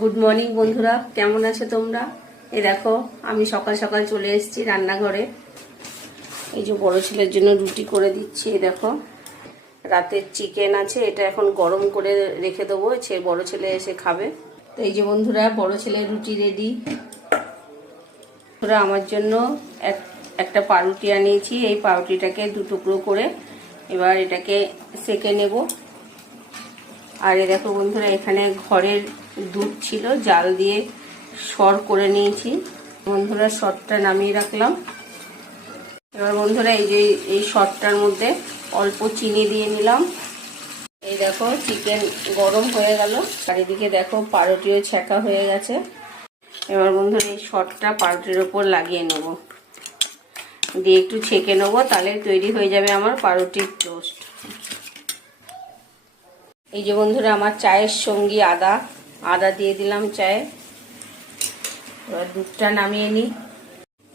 Good morning বন্ধুরা, কেমন আছো তোমরা? এই দেখো আমি সকাল সকাল চলে এসেছি রান্নাঘরে। এই যে বড় ছেলের জন্য রুটি করে দিচ্ছি। এই দেখো রাতের চিকেন আছে, এটা এখন গরম করে রেখে দেবো, বড় ছেলে এসে খাবে। তো এই যে বন্ধুরা বড় ছেলের রুটি রেডি। বন্ধুরা আমার জন্য একটা পাউরুটি আনিয়েছি, এই পাউরুটিটাকে দু টুকরো করে এবার এটাকে সেঁকে নেব। আর এই দেখো বন্ধুরা এখানে ঘরের দুধ ছিল, জাল দিয়ে সর করে নিয়েছি। বন্ধুরা সরটা নামিয়ে রাখলাম। এবার বন্ধুরা এই সরটার মধ্যে অল্প চিনি দিয়ে নিলাম। এই দেখো চিকেন গরম হয়ে গেল, চারিদিকে দেখো পাউরুটিও ছেঁকা হয়ে গেছে। এবার বন্ধুরা এই সরটা পাউরুটির ওপর লাগিয়ে নেব, দিয়ে একটু ছেঁকে নেবো, তাহলে তৈরি হয়ে যাবে আমার পাউরুটির টোস্ট। এই যে বন্ধুরা আমার চায়ের সঙ্গী আদা দিয়ে দিলাম চায়ে। এবার দুধটা নামিয়ে নিই।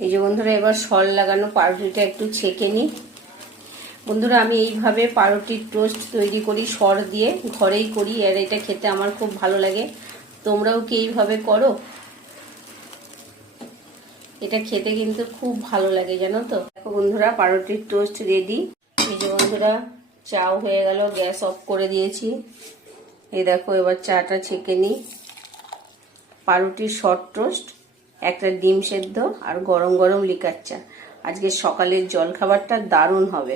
এই যে বন্ধুরা এবার সর লাগানো পাউরুটিটা একটু ছেঁকে নিই। বন্ধুরা আমি এইভাবে পাউরুটির টোস্ট তৈরি করি, সর দিয়ে ঘরেই করি, আর এটা খেতে আমার খুব ভালো লাগে। তোমরাও কি এইভাবে করো? এটা খেতে কিন্তু খুব ভালো লাগে, জানো তো। দেখো বন্ধুরা পাউরুটির টোস্ট রেডি। এই যে বন্ধুরা চাও হয়ে গেল, গ্যাস অফ করে দিয়েছি। এই দেখো এবার চাটা ছেঁকে নিই। পাউরুটির শর্ট টোস্ট, একটা ডিম সেদ্ধ আর গরম গরম লিকার চা। আজকে সকালের জলখাবারটা দারুণ হবে।